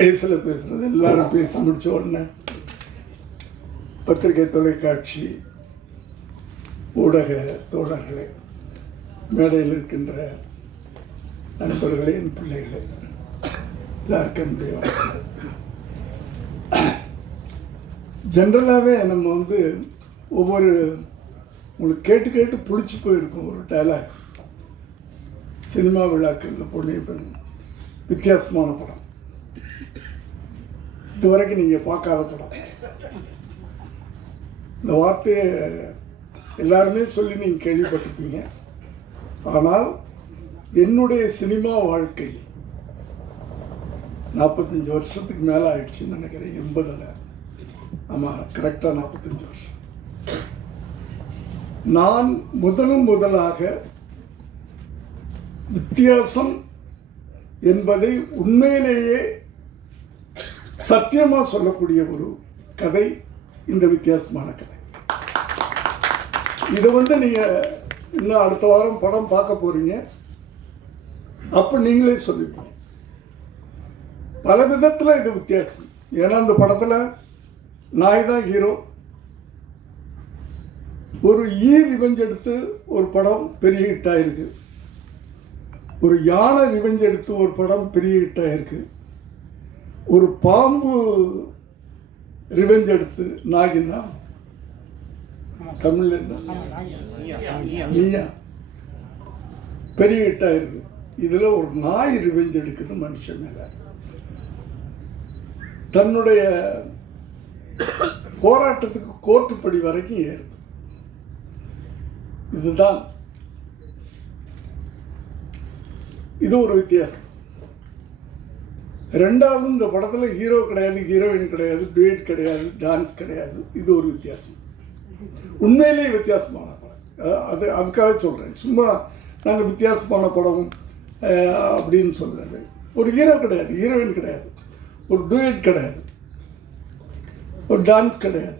கடைசியில் பேசுறது எல்லாரும் பேசி முடிச்ச உடனே பத்திரிகை தொலைக்காட்சி ஊடக தோழர்களே மேடையில் இருக்கின்ற நண்பர்களே என் பிள்ளைகளே எல்லாருக்கும் வணக்கம். ஜென்ரலாகவே நம்ம வந்து ஒவ்வொரு உங்களுக்கு கேட்டு கேட்டு பிடிச்சி போயிருக்கும் ஒரு டைலாக் சினிமா விழாக்களில் பொன்னியின் பெண் வித்தியாசமான படம். இதுவரைக்கும் நீங்கள் பார்க்காத படம் இந்த வார்த்தையை எல்லாருமே சொல்லி நீங்கள் கேள்விப்பட்டிருப்பீங்க. ஆனால் என்னுடைய சினிமா வாழ்க்கை நாற்பத்தஞ்சு வருஷத்துக்கு மேலே ஆயிடுச்சுன்னு நினைக்கிறேன். எண்பதில். ஆமாம் கரெக்டாக நாற்பத்தஞ்சு வருஷம். நான் முதல் முதலாக வித்தியாசம் என்பதை உண்மையிலேயே சத்தியமாக சொல்லக்கூடிய ஒரு கதை இந்த வித்தியாசமான கதை. இதை வந்து நீங்கள் இன்னும் அடுத்த வாரம் படம் பார்க்க போறீங்க. அப்போ நீங்களே சொல்லிப்பீங்க. பல விதத்தில் இது வித்தியாசம். ஏன்னா அந்த படத்தில் நாய் தான் ஹீரோ. ஒரு ஈ ரிவெஞ்ச் எடுத்து ஒரு படம் பெரிய ஹிட் ஆயிருக்கு. ஒரு யானை ரிவெஞ்ச் எடுத்து ஒரு படம் பெரிய ஹிட் ஆயிருக்கு. ஒரு பாம்பு ரிவெஞ்ச் எடுத்து நாகினா? தமிழ் பெரிய இட்டாக ஆயிருக்கு. இதில் ஒரு நாய் ரிவெஞ்ச் எடுக்குது மனுஷன் மேல. தன்னுடைய போராட்டத்துக்கு கோர்ட்டுப்படி வரைக்கும் ஏறுது. இதுதான். இது ஒரு வித்தியாசம். ரெண்டாவது இந்த படத்தில் ஹீரோ கிடையாது ஹீரோயின் கிடையாது டுயட் கிடையாது டான்ஸ் கிடையாது. இது ஒரு வித்தியாசம். உண்மையிலேயே வித்தியாசமான படம். அது அதுக்காக சொல்கிறேன் சும்மா நாங்கள் வித்தியாசமான படம் அப்படின்னு சொல்கிறது ஒரு ஹீரோ கிடையாது ஹீரோயின் கிடையாது. ஒரு டூயட் கிடையாது. ஒரு டான்ஸ் கிடையாது.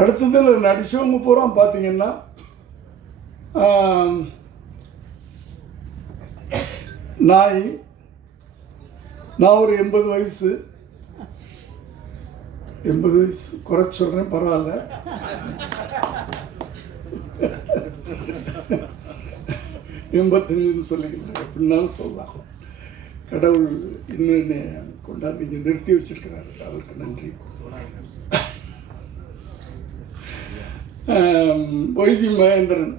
அடுத்ததில் நடித்தவங்க பூரா பார்த்தீங்கன்னா நாய் நான் ஒரு எண்பது வயசு. எண்பது வயசு குறைச்சு சொல்கிறேன் பரவாயில்ல. எண்பத்தஞ்சுன்னு சொல்லிக்கிட்டேன் எப்படின்னாலும் சொல்லலாம். கடவுள் இன்னும் என்னை கொண்டாந்து இங்கே நிறுத்தி வச்சிருக்கிறாரு. அவருக்கு நன்றி. ஒய்ஜி மகேந்திரன்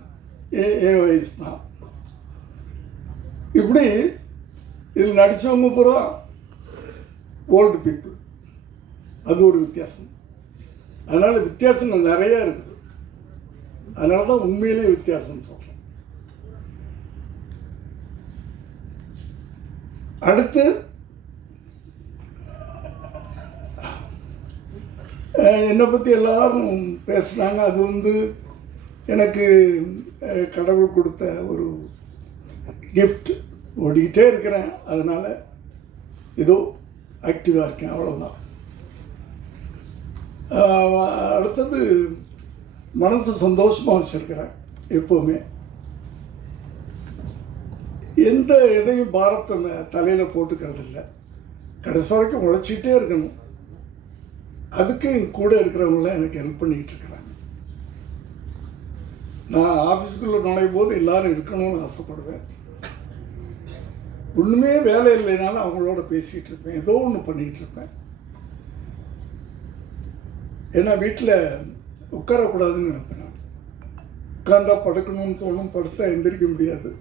ஏ ஏ வயசு தான் இப்படி இதில் நடித்தவங்க பூரா ஓல்டு பீப்புள் அது ஒரு வித்தியாசம். அதனால் வித்தியாசங்கள் நிறையா இருக்குது. அதனால தான் உண்மையிலே வித்தியாசம் சொல்கிறேன் அடுத்து என்னை பற்றி எல்லாரும் பேசுனாங்க அது வந்து எனக்கு கடவுள் கொடுத்த ஒரு கிஃப்ட் ஓடிக்கிட்டே இருக்கிறேன். அதனால் ஏதோ ஆக்டிவாக இருக்கேன். அவ்வளோதான் அடுத்தது மனசு சந்தோஷமாக வச்சுருக்கிறேன் எப்போவுமே. எந்த எதையும் பாரத்தை தலையில் போட்டுக்கிறது இல்லை கடைசி வரைக்கும் உழைச்சிக்கிட்டே இருக்கணும். அதுக்கு என் கூட இருக்கிறவங்களாம் எனக்கு ஹெல்ப் பண்ணிக்கிட்டு இருக்கிறாங்க. நான் ஆஃபீஸுக்குள்ளே நுழையும் போது எல்லாரும் இருக்கணும்னு ஆசைப்படுவேன். ஒன்றுமே வேலை இல்லைனாலும் அவங்களோட பேசிகிட்டு இருப்பேன். ஏதோ ஒன்று பண்ணிக்கிட்டு இருப்பேன். ஏன்னா வீட்டில் உட்காரக்கூடாதுன்னு நினைப்பேன் உட்கார்ந்தா படுக்கணும்னு தோணும் படுத்தா எந்திரிக்க முடியாது.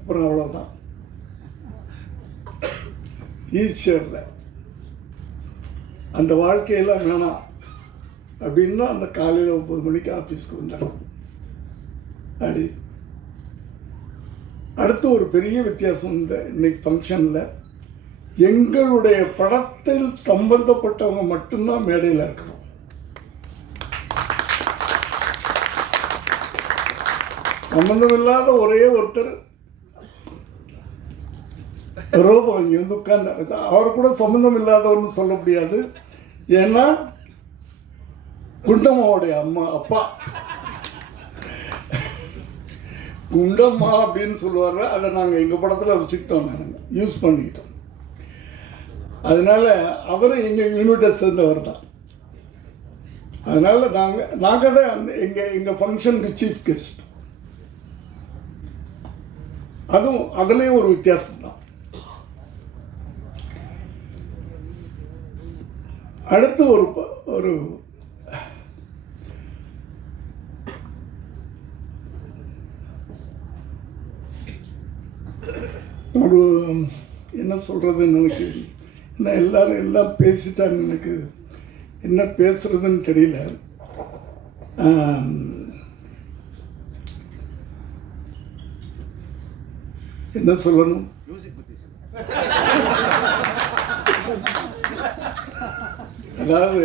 அப்புறம் அவ்வளோதான் ஈஸ்வரில் அந்த வாழ்க்கையெல்லாம் வேணாம் அப்படின்னா அந்த காலையில் ஒம்பது மணிக்கு ஆஃபீஸ்க்கு வந்துடலாம் அப்படி அடுத்து ஒரு பெரிய வித்தியாசம் இந்த இன்னைக்கு ஃபங்க்ஷனில் எங்களுடைய படத்தில் சம்பந்தப்பட்டவங்க மட்டும்தான் மேடையில் இருக்கிறோம். சம்பந்தமில்லாத ஒரே ஒருத்தர் ரோபோ இங்கே வந்து உட்கார்ந்தார். அவர் கூட சம்மந்தம் இல்லாதவர்னு சொல்ல முடியாது. ஏன்னா குண்டம்மாவுடைய அம்மா அப்பா. குண்டம்மா அப்படின்னு சொல்லுவார் அதை நாங்கள் எங்கள் படத்தில் வச்சுக்கிட்டோம் நாங்கள் யூஸ் பண்ணிக்கிட்டோம். அதனால் அவரும் எங்கள் யூனிட்டை சேர்ந்தவர் தான். அதனால் நாங்கள் நாங்கள் தான் அந்த எங்கள் எங்கள் ஃபங்க்ஷனுக்கு சீஃப் கெஸ்ட் அதுவும் அதுலேயும் ஒரு வித்தியாசம் தான். அடுத்து ஒரு ப- ஒரு ஒரு என்ன சொல்கிறதுன்னு எனக்கு? என்ன எல்லாரும் எல்லாம் பேசிட்டாங்க எனக்கு. என்ன பேசுறதுன்னு தெரியல. என்ன சொல்லணும்? அதாவது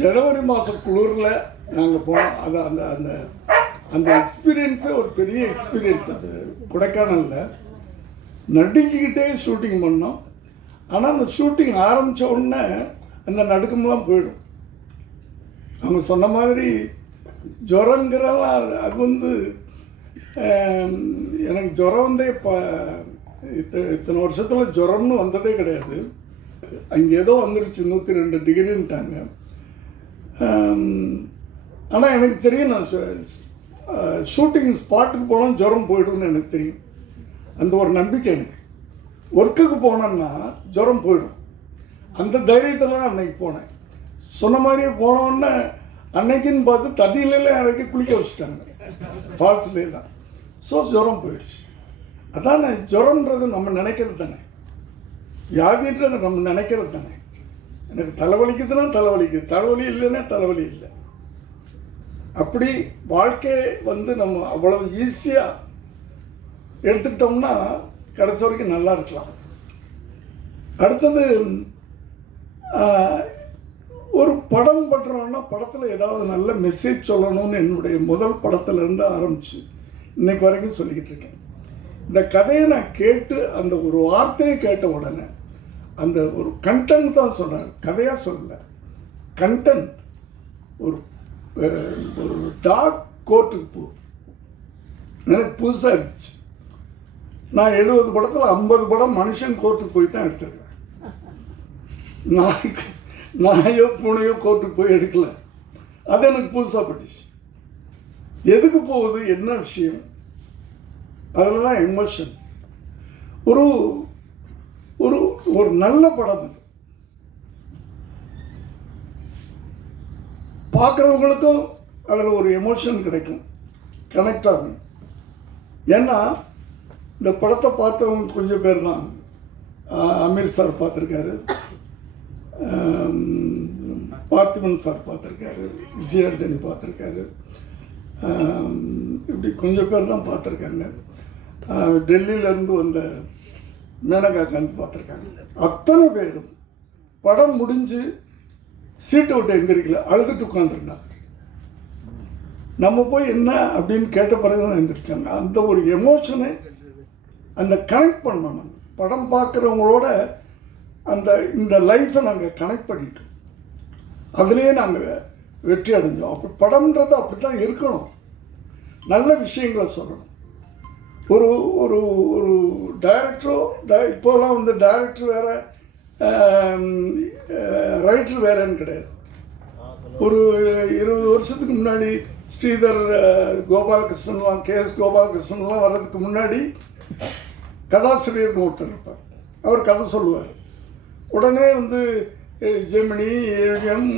ஜனவரி மாதம் குளிரில் நாங்கள் போனோம். அது அந்த அந்த அந்த எக்ஸ்பீரியன்ஸே ஒரு பெரிய எக்ஸ்பீரியன்ஸ் அது. கொடைக்கானலில் நடுங்கிக்கிட்டே ஷூட்டிங் பண்ணோம். ஆனால் அந்த ஷூட்டிங் ஆரம்பித்த உடனே அந்த நடுக்கம்லாம் போயிடும். அவங்க சொன்ன மாதிரி ஜுரங்கிறலாம் அது- வந்து எனக்கு ஜுரம் வந்தே இப்போ இத்தனை வருஷத்தில் ஜுரம்னு வந்ததே கிடையாது. அங்கே ஏதோ வந்துருச்சு நூற்றி ரெண்டு டிகிரின்ட்டாங்க ஆனால் எனக்கு தெரியும் நான் ஷூட்டிங் ஸ்பாட்டுக்கு போனால் ஜுரம் போயிடும்னு எனக்கு தெரியும். அந்த ஒரு நம்பிக்கை எனக்கு. ஒர்க்குக்கு போனேன்னா ஜுரம் போயிடும். அந்த தைரியத்தில் அன்னைக்கு போனேன். சொன்ன மாதிரியே போனோடனே அன்னைக்குன்னு பார்த்து தண்ணியிலலாம் இறக்கி குளிக்க வச்சுட்டாங்க. ஃபால்ஸ்லேயே தான். ஸோ ஜுரம் போயிடுச்சு. அதான் ஜுரம்ன்றது நம்ம நினைக்கிறது தானே. வியாதின்றது நம்ம நினைக்கிறது தானே. எனக்கு தலைவலிக்குதுன்னா தலைவலிக்குது. தலைவலி இல்லைன்னா தலைவலி இல்லை. அப்படி வாழ்க்கையை வந்து நம்ம அவ்வளவு ஈஸியாக எடுத்துக்கிட்டோம்னா கடைசி வரைக்கும் நல்லா இருக்கலாம். அடுத்தது ஒரு படம் பண்ணுறோம்னா படத்தில் ஏதாவது நல்ல மெசேஜ் சொல்லணும்னு என்னுடைய முதல் படத்துலேருந்து ஆரம்பிச்சு இன்னைக்கு வரைக்கும் சொல்லிக்கிட்டு இருக்கேன். இந்த கதையை நான் கேட்டு அந்த ஒரு வார்த்தையை கேட்ட உடனே அந்த ஒரு கண்டென்ட் தான் சொன்னார். கதையாக சொல்லலை. கண்டென்ட் ஒரு ஒரு டாக் கோர்ட்டுக்கு போ. எனக்கு புதுசாக இருந்துச்சு. நான் எழுபது படத்தில் ஐம்பது படம் மனுஷன் கோர்ட்டுக்கு போய் தான் எடுத்துருக்கேன். நாய்க்கு நாயோ பூனையோ கோர்ட்டுக்கு போய் எடுக்கல. அது எனக்கு புதுசாக பட்டுச்சு. எதுக்கு போகுது என்ன விஷயம்? அதில் தான் எமோஷன். ஒரு ஒரு ஒரு நல்ல படம் பார்க்குறவங்களுக்கும் அதில் ஒரு எமோஷன் கிடைக்கும். கனெக்ட் ஆகும். ஏன்னா இந்த படத்தை பார்த்தவங்க கொஞ்சம் பேர் தான் அமீர் சார் பார்த்துருக்காரு. பார்த்திபன் சார் பார்த்துருக்காரு. விஜயாண்டனி பார்த்துருக்காரு. இப்படி கொஞ்சம் பேர் தான் பார்த்துருக்காங்க டெல்லியிலேருந்து வந்த மேனகா காந்தி பார்த்துருக்காங்க. அத்தனை பேரும் படம் முடிஞ்சு சீட்டை விட்டு எந்திரிக்கல அழுதுட்டு உட்காந்துருந்தாங்க நம்ம போய் என்ன அப்படின்னு கேட்ட பிறகு தான் எந்திரிச்சாங்க அந்த ஒரு எமோஷனை அந்த கனெக்ட் பண்ணோம் படம் பார்க்குறவங்களோட அந்த இந்த லைஃப்பை நாங்கள் கனெக்ட் பண்ணிட்டோம். அதுலேயே நாங்கள் வெற்றி அடைஞ்சோம். அப்படி படம்ன்றது அப்படி தான் இருக்கணும். நல்ல விஷயங்களை சொல்லணும். ஒரு ஒரு ஒரு டைரக்டரோ இப்போலாம் வந்து டைரக்டர் வேறு ரைட்டர் வேறன்னு கிடையாது. ஒரு இருபது வருஷத்துக்கு முன்னாடி ஸ்ரீதர் கோபாலகிருஷ்ணன்லாம் கே எஸ் கோபாலகிருஷ்ணன்லாம் வர்றதுக்கு முன்னாடி கதாசிரியர் ஒருத்தர் இருப்பார். அவர் கதை சொல்லுவார். உடனே வந்து ஜெமினி ஏவிஎம்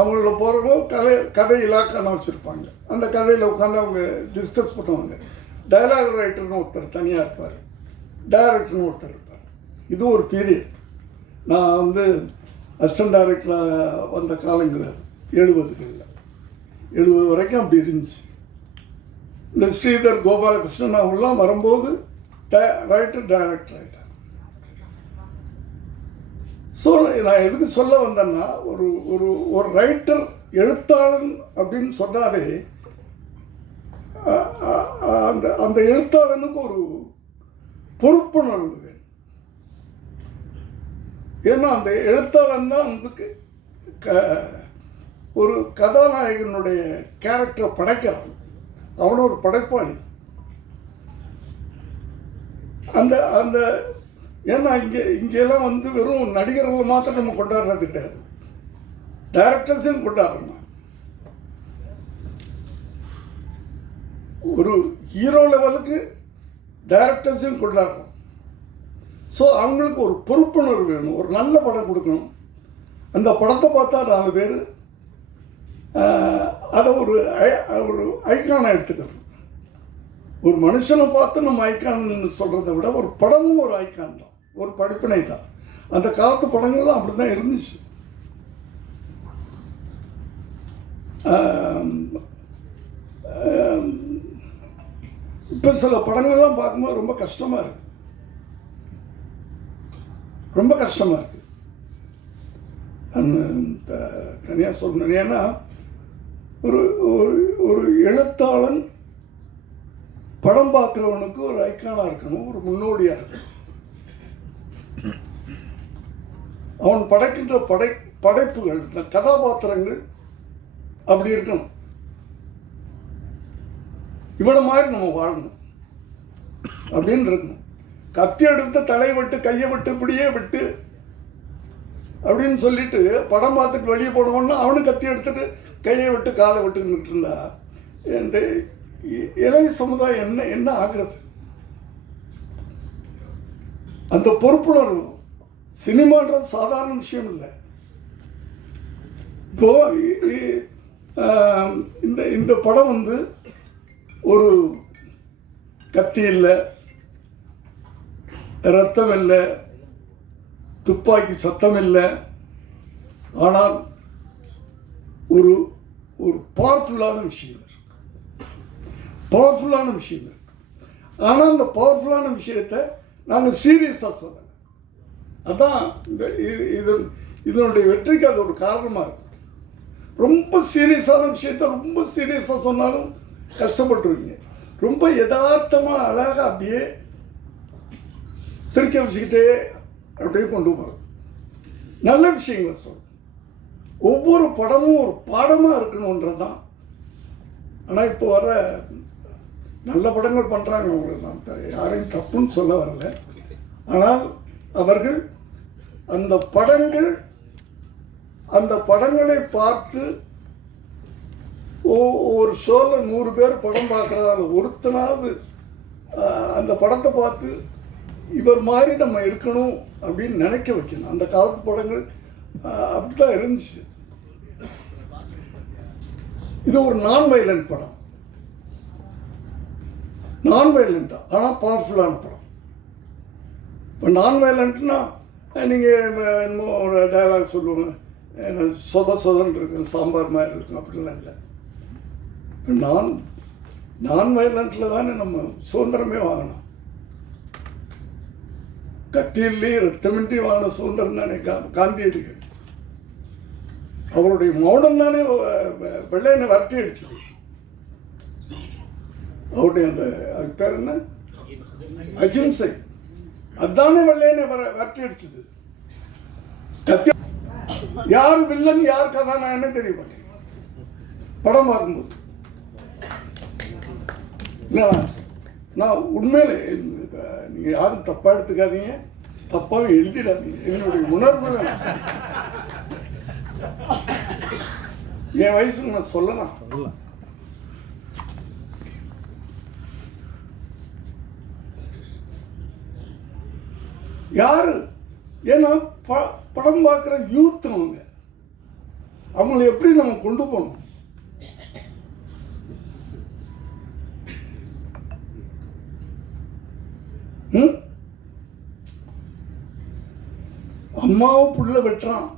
அவங்கள போகிறவங்க கதை கதை இலாக்கான வச்சுருப்பாங்க. அந்த கதையில் உட்காந்து அவங்க டிஸ்கஸ் பண்ணுவாங்க. டைலாக் ரைட்டர்னு ஒருத்தர் தனியாக இருப்பார். டைரக்டர்னு ஒருத்தர் இருப்பார். இது ஒரு பீரியட் நான் வந்து அசிஸ்டன்ட் டைரக்டராக வந்த காலங்களில் எழுபதுகளில். எழுபது வரைக்கும் அப்படி இருந்துச்சு. இந்த ஸ்ரீதர் கோபாலகிருஷ்ணன் அவங்களாம் வரும்போது ரைட்டர் டைரக்டர் ஆகிட்டார் ஸோ நான் எதுக்கு சொல்ல வந்தேன்னா ஒரு ஒரு ஒரு ரைட்டர் எழுத்தாளன் அப்படின்னு சொன்னாலே அந்த அந்த எழுத்தாளனுக்கு ஒரு பொறுப்புணர்வு வேணும் ஏன்னா அந்த எழுத்தாளன் தான் வந்து க- ஒரு கதாநாயகனுடைய கேரக்டரை படைக்கிறான். அவனும் ஒரு படைப்பாளி. அந்த அந்த ஏன்னா இங்கே இங்கெல்லாம் வந்து வெறும் நடிகர்கள் மாத்திரம் நம்ம கொண்டாடுறது கிடையாது. டைரக்டர்ஸையும் கொண்டாடுறோம் ஒரு ஹீரோ லெவலுக்கு டைரக்டர்ஸையும் கொண்டாடணும் ஸோ அவங்களுக்கு ஒரு பொறுப்புணர்வு வேணும். ஒரு நல்ல படம் கொடுக்கணும். அந்த படத்தை பார்த்தா நாலு பேர் அதை ஒரு ஐ- ஒரு ஐக்கானாக எடுத்துக்கணும். ஒரு மனுஷனை பார்த்து நம்ம ஐக்கான்னு சொல்கிறத விட ஒரு படமும் ஒரு ஐக்கான் தான். ஒரு படிப்பினை தான். அந்த காலத்து படங்கள்லாம் அப்படி தான் இருந்துச்சு இப்போ சில படங்கள்லாம் பார்க்கும்போது ரொம்ப கஷ்டமாக இருக்கு. ரொம்ப கஷ்டமாக இருக்கு. தனியாக சொல்லணும் ஏன்னா ஒரு ஒரு ஒரு எழுத்தாளன் படம் பார்க்குறவனுக்கு ஒரு ஐக்கானாக இருக்கணும் ஒரு முன்னோடியாக இருக்கணும். அவன் படைக்கின்ற படை படைப்புகள் இந்த கதாபாத்திரங்கள் அப்படி இருக்கணும். இவனை மாதிரி நம்ம வாழணும். அப்படின்னு இருக்கணும். கத்தி எடுத்த தலையை விட்டு கையை விட்டு இப்படியே விட்டு அப்படின்னு சொல்லிட்டு படம் பார்த்துட்டு வெளியே போனவொன்னா அவனும் கத்தி எடுத்துட்டு கையை விட்டு காலை விட்டுக்கிட்டு இருந்தா இந்த இளைய சமுதாயம் என்ன என்ன ஆகிறது? அந்த பொறுப்புணர்வு. சினிமான்றது சாதாரண விஷயம் இல்லை. இப்போ இந்த இந்த படம் வந்து ஒரு கத்தி இல்லை ரத்தம் இல்லை துப்பாக்கி சத்தம் இல்லை. ஆனால் ஒரு ஒரு பவர்ஃபுல்லான விஷயம் பவர்ஃபுல்லான விஷயம் இருக்கு. ஆனால் அந்த பவர்ஃபுல்லான விஷயத்தை நாங்கள் சீரியஸாக சொல்லலை. அதான் இந்த இது இது இதனுடைய வெற்றிக்கு அது ஒரு காரணமாக இருக்கும் ரொம்ப சீரியஸான விஷயத்த ரொம்ப சீரியஸாக சொன்னாலும் கஷ்டப்பட்டுருவீங்க ரொம்ப யதார்த்தமாக அழகாக அப்படியே சிரிக்க வச்சுக்கிட்டே அப்படியே கொண்டு போகிறது நல்ல விஷயங்களை சொல்லும் ஒவ்வொரு படமும் ஒரு பாடமாக இருக்கணுன்றது தான். ஆனால் இப்போ வர நல்ல படங்கள் பண்ணுறாங்க அவங்க நான் யாரையும் தப்புன்னு சொல்ல வரல. ஆனால் அவர்கள் அந்த படங்கள் அந்த படங்களை பார்த்து ஓ- ஒரு ஷோவில் நூறு பேர் படம் பார்க்குறதால ஒருத்தனாவது அந்த படத்தை பார்த்து இவர் மாதிரி நம்ம இருக்கணும் அப்படின்னு நினைக்க வைக்கணும். அந்த காலத்து படங்கள் அப்படி தான் இருந்துச்சு. இது ஒரு நான் வைலண்ட் படம். நான் வைலண்டா ஆனால் பவர்ஃபுல்லான படம். இப்போ நான் வைலண்ட்னா நீங்கள் என்னமோ ஒரு டைலாக் சொல்லுவாங்க. சொத சொதன்னு இருக்கும் சாம்பார் மாதிரி இருக்கும் அப்படிலாம் இல்லை. நான் நான் வயலண்ட்டில் தானே நம்ம சுதந்திரமே வாங்கினோம் கத்தியிலே ரத்தமின்றி வாங்கின சுதந்திரம் தானே கா காந்தியடிகள். அவருடைய மௌனம் தானே வெள்ளையனை வரட்டி அடிச்சது அவருடைய அந்த அது பேர் என்ன? அகிம்சை. அதானே வெள்ளையனை வர வரட்டி அடிச்சது கத்தி யார் வில்லன் யார் கதாநாயகன்னு தெரிய மாட்டேன் படம் பார்க்கும்போது. நான் உண்மையிலே நீங்கள் யாரும் தப்பாக எடுத்துக்காதீங்க. தப்பாக எழுதிடாதீங்க. என்னுடைய உணர்வு. என் வயசுக்கு நான் சொல்லலாம். யாரு? ஏன்னா ப படம் பார்க்குற யூத் அவங்க அவங்களை எப்படி நம்ம கொண்டு போகணும்? அம்மாவை புள்ள வெட்டுறான்.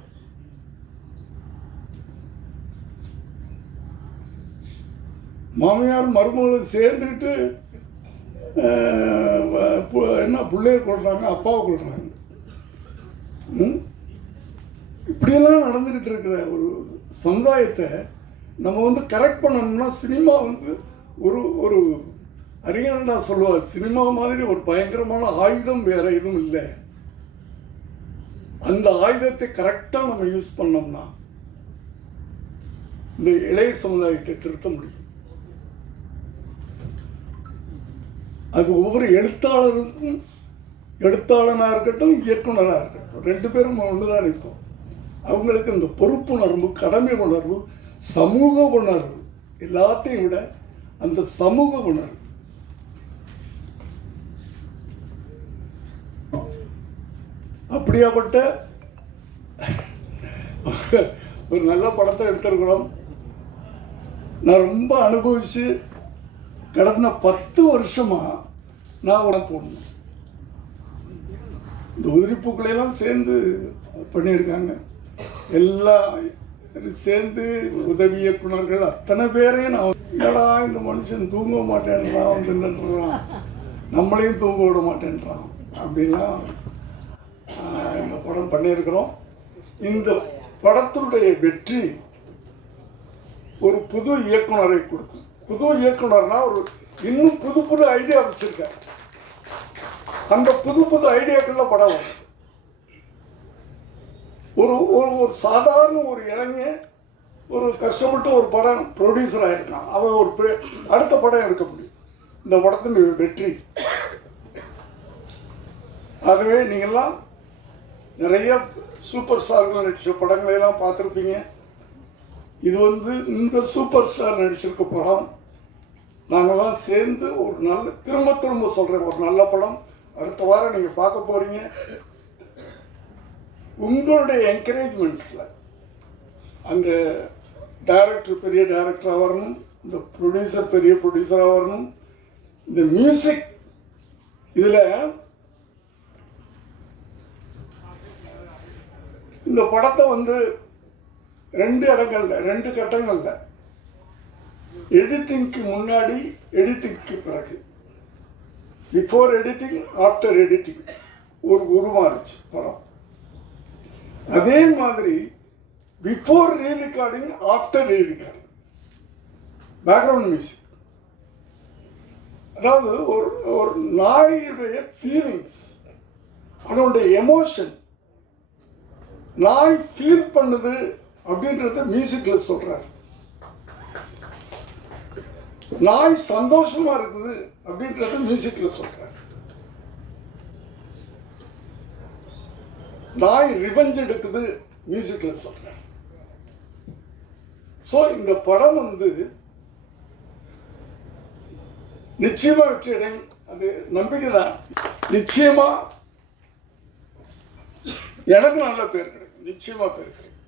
மாமியார் மருமகளும் சேர்ந்துக்கிட்டு பு- என்ன பிள்ளைய கொள்றாங்க அப்பாவை கொள்றாங்க இப்படியெல்லாம் நடந்துக்கிட்டு இருக்கிற ஒரு சமுதாயத்தை நம்ம வந்து கரெக்ட் பண்ணணும்னா சினிமா வந்து ஒரு ஒரு அறிஞர்டா சொல்லுவார் சினிமா மாதிரி ஒரு பயங்கரமான ஆயுதம் வேற எதுவும் இல்லை. அந்த ஆயுதத்தை கரெக்டாக நம்ம யூஸ் பண்ணோம்னா இந்த இளைய சமுதாயத்தை திருத்த முடியும். அது ஒவ்வொரு எழுத்தாளருக்கும் எழுத்தாளனாக இருக்கட்டும் இயக்குனராக இருக்கட்டும் ரெண்டு பேரும் ஒன்று தான் இருக்கும் அவங்களுக்கு இந்த பொறுப்புணர்வு கடமை உணர்வு சமூக உணர்வு எல்லாத்தையும் விட அந்த சமூக உணர்வு அப்படியாப்பட்ட ஒரு நல்ல படத்தை எடுத்திருக்கிறோம். நான் ரொம்ப அனுபவிச்சு கடந்த பத்து வருஷமா நான் உடம்பு போடணும். இந்த உதிரிப்பூக்களையெல்லாம் சேர்ந்து பண்ணியிருக்காங்க. எல்லா சேர்ந்து உதவி இயக்குனர்கள் அத்தனை பேரையும் நான் என்னடா இந்த மனுஷன் தூங்க மாட்டேன்றான்? வந்து நின்றுறான் நம்மளையும் தூங்க விட மாட்டேன்றான். அப்படின்லாம் இந்த படம் பண்ணியிருக்கிறோம். இந்த படத்தினுடைய வெற்றி ஒரு புது இயக்குனரை கொடுக்கும். புது இயக்குனர்னா ஒரு இன்னும் புது புது ஐடியா வச்சிருக்காரு. அந்த புது புது ஐடியாக்குள்ள படம் வரும். ஒரு ஒரு ஒரு சாதாரண ஒரு இளைஞன் ஒரு கஷ்டப்பட்டு ஒரு படம் ப்ரொடியூசர் ஆகிருக்கான் அவன் ஒரு அடுத்த படம் எடுக்க முடியும். இந்த படத்தின் வெற்றி. ஆகவே நீங்கள்லாம் நிறைய சூப்பர் ஸ்டார்கள் நடித்த படங்களையெல்லாம் பார்த்துருப்பீங்க. இது வந்து இந்த சூப்பர் ஸ்டார் நடிச்சிருக்க படம். நாங்கள்லாம் சேர்ந்து ஒரு நல்ல திரும்ப திரும்ப சொல்கிறேன் ஒரு நல்ல படம். அடுத்த வாரம் நீங்கள் பார்க்க போகிறீங்க உங்களுடைய என்கரேஜ்மெண்ட்ஸில் அந்த டைரக்டர் பெரிய டைரக்டராக வரணும் இந்த ப்ரொடியூசர் பெரிய ப்ரொடியூசராக வரணும் இந்த மியூசிக் இதில் இந்த படத்தை வந்து ரெண்டு இடங்கள்ல ரெண்டு கட்டங்கள்ல. எடிட்டிங்க்கு முன்னாடி எடிட்டிங்க்கு பிறகு. பிஃபோர் எடிட்டிங் ஆஃப்டர் எடிட்டிங் ஒரு உருமாறுச்சு படம். அதே மாதிரி before re recording after re recording background music அதாவது ஒரு ஒரு நாயுடைய ஃபீலிங்ஸ் அதனுடைய எமோஷன் நாய் ஃபீல் பண்ணுது அப்படின்றத மியூசிக்கில் சொல்றாரு. நாய் சந்தோஷமா இருக்குது அப்படின்றத மியூசிக்கில் சொல்றாரு. நாய் ரிவெஞ்ச் எடுக்குது மியூசிக்கில் சொல்கிறார் ஸோ இந்த படம் வந்து நிச்சயமா வெற்றியடையும் அது நம்பிக்கை தான் நிச்சயமா எனக்கு நல்ல பேர் கிடைக்கும். நிச்சயமாக பேர் கிடைக்கும்.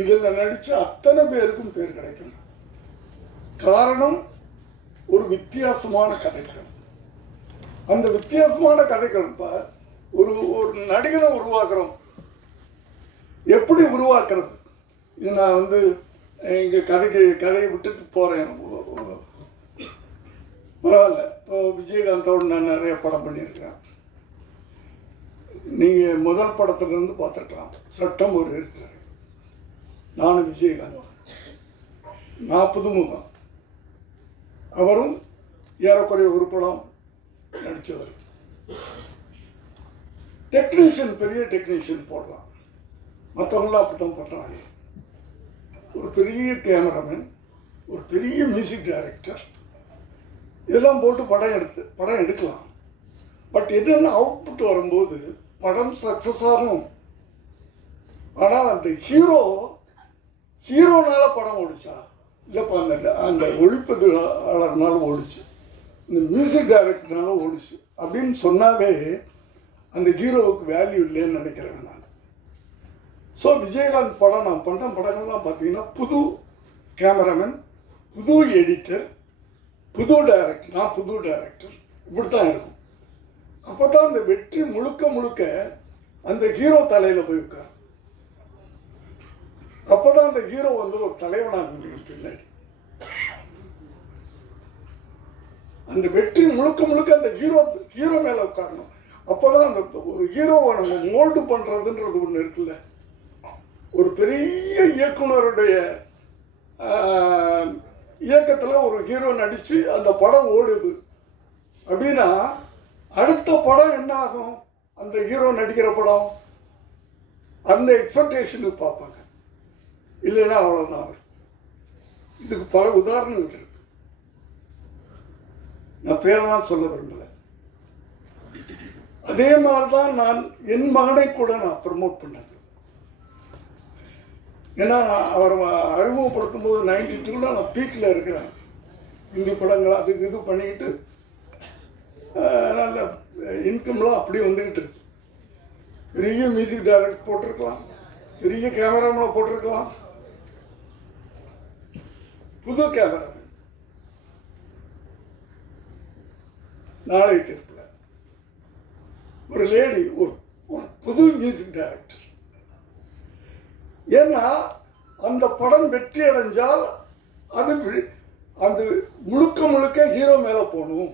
இதில் நடித்த அத்தனை பேருக்கும் பேர் கிடைக்கும். காரணம் ஒரு வித்தியாசமான கதைகள் அந்த வித்தியாசமான கதைகள் இப்போ ஒரு ஒரு நடிகனை உருவாக்குறோம். எப்படி உருவாக்குறது? இது நான் வந்து இங்கே கதைக்கு கதையை விட்டுட்டு போகிறேன் பரவாயில்ல. இப்போ விஜயகாந்தோடு நான் நிறைய படம் பண்ணியிருக்கேன் நீங்கள் முதல் படத்துலேருந்து பார்த்துருக்கலாம். சட்டம் ஒரு இருக்கிறார் நானும் விஜயகாந்த். நான் புதுமுகம் அவரும் ஏறக்குறைய ஒரு படம் நடித்தவர் டெக்னீஷியன் பெரிய டெக்னீஷியன் போடலாம். மற்றவங்களாம் அப்படி தான் பண்ணுறாங்க ஒரு பெரிய கேமராமேன் ஒரு பெரிய மியூசிக் டைரக்டர் இதெல்லாம் போட்டு படம் எடுத்து படம் எடுக்கலாம். பட் என்னென்ன அவுட்புட் வரும்போது படம் சக்ஸஸ் ஆகும். ஆனால் அந்த ஹீரோ ஹீரோனால படம் ஓடிச்சா? இல்லைப்பா அந்த அந்த ஒளிப்பதிவாளர்னால ஓடிச்சு. இந்த மியூசிக் டைரக்டர்னால ஓடிச்சு. அப்படின்னு சொன்னாவே அந்த ஹீரோவுக்கு வேல்யூ இல்லைன்னு நினைக்கிறேன் நான். ஸோ விஜயகாந்த் படம் நான் பண்ணுற படங்கள்லாம் பார்த்தீங்கன்னா புது கேமராமேன் புது எடிட்டர் புது டைரக்டர் நான் புது டைரக்டர் இப்படி தான் இருக்கும். அப்போ தான் அந்த வெற்றி முழுக்க முழுக்க அந்த ஹீரோ தலையில் போய் உட்கார். அப்போ தான் அந்த ஹீரோ வந்து ஒரு தலைவனாக முடியும் பின்னாடி. அந்த வெற்றி முழுக்க முழுக்க அந்த ஹீரோ ஹீரோ மேலே உட்காரணும். அப்போ தான் அந்த ஒரு ஹீரோவை நம்ம மோல்டு பண்ணுறதுன்றது ஒன்று இருக்குல்ல. ஒரு பெரிய இயக்குனருடைய இயக்கத்தில் ஒரு ஹீரோ நடித்து அந்த படம் ஓடுது. அப்படின்னா அடுத்த படம் என்ன ஆகும் அந்த ஹீரோ நடிக்கிற படம்? அந்த எக்ஸ்பெக்டேஷனுக்கு பார்ப்பாங்க. இல்லைன்னா அவ்வளோதான் அவர். இதுக்கு பல உதாரணங்கள் இருக்கு. நான் பேரெல்லாம் சொல்ல விரும்பலை. அதே மாதிரி தான் நான் என் மகனை கூட நான் ப்ரமோட் பண்ணது ஏன்னா அவரை அறிமுகப்படுத்தும் போது நைன்டி டூவில் நான் பீக்கில் இருக்கிறேன். இந்தி படங்கள் அதுக்கு இது பண்ணிக்கிட்டு நல்ல இன்கம்லாம் அப்படியே வந்துக்கிட்டு இருக்கு. பெரிய மியூசிக் டைரக்டர் போட்டிருக்கலாம். பெரிய கேமராமேனை போட்டிருக்கலாம். புது கேமரா நாளை தீர்ப்பில் ஒரு லேடி ஒரு ஒரு புது மியூசிக் டைரக்டர் ஏன்னா அந்த படம் வெற்றி அடைஞ்சால் அது அந்த முழுக்க முழுக்க ஹீரோ மேலே போகணும்.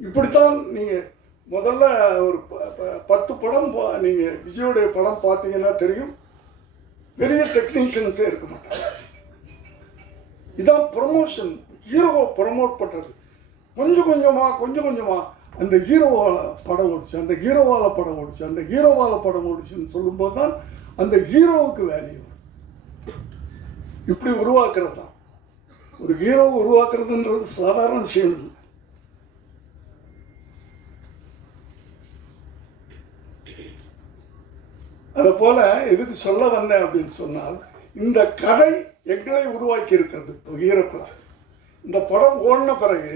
இப்படித்தான் நீங்கள் முதல்ல ஒரு ப- ப- பத்து படம் பா- நீங்கள் விஜயோடைய படம் பார்த்தீங்கன்னா தெரியும். பெரிய டெக்னீஷியன்ஸே இருக்க மாட்டாங்க. இதான் ப்ரொமோஷன் ஹீரோவை ப்ரொமோட் பண்ணுறது கொஞ்சம் கொஞ்சமாக கொஞ்சம் கொஞ்சமாக அந்த ஹீரோவால் படம் ஓடிச்சு. அந்த ஹீரோவால் படம் ஓடிச்சு. அந்த ஹீரோவால் படம் ஓடிச்சுன்னு சொல்லும்போது தான் அந்த ஹீரோவுக்கு வேல்யூ இப்படி உருவாக்குறது தான். ஒரு ஹீரோ உருவாக்குறதுன்றது சாதாரண விஷயம் அதை போல எதுக்கு சொல்ல வந்தேன் அப்படின்னு சொன்னால் இந்த கதை எங்களை உருவாக்கி இருக்கிறது இப்போ இந்த படம் ஓடின பிறகு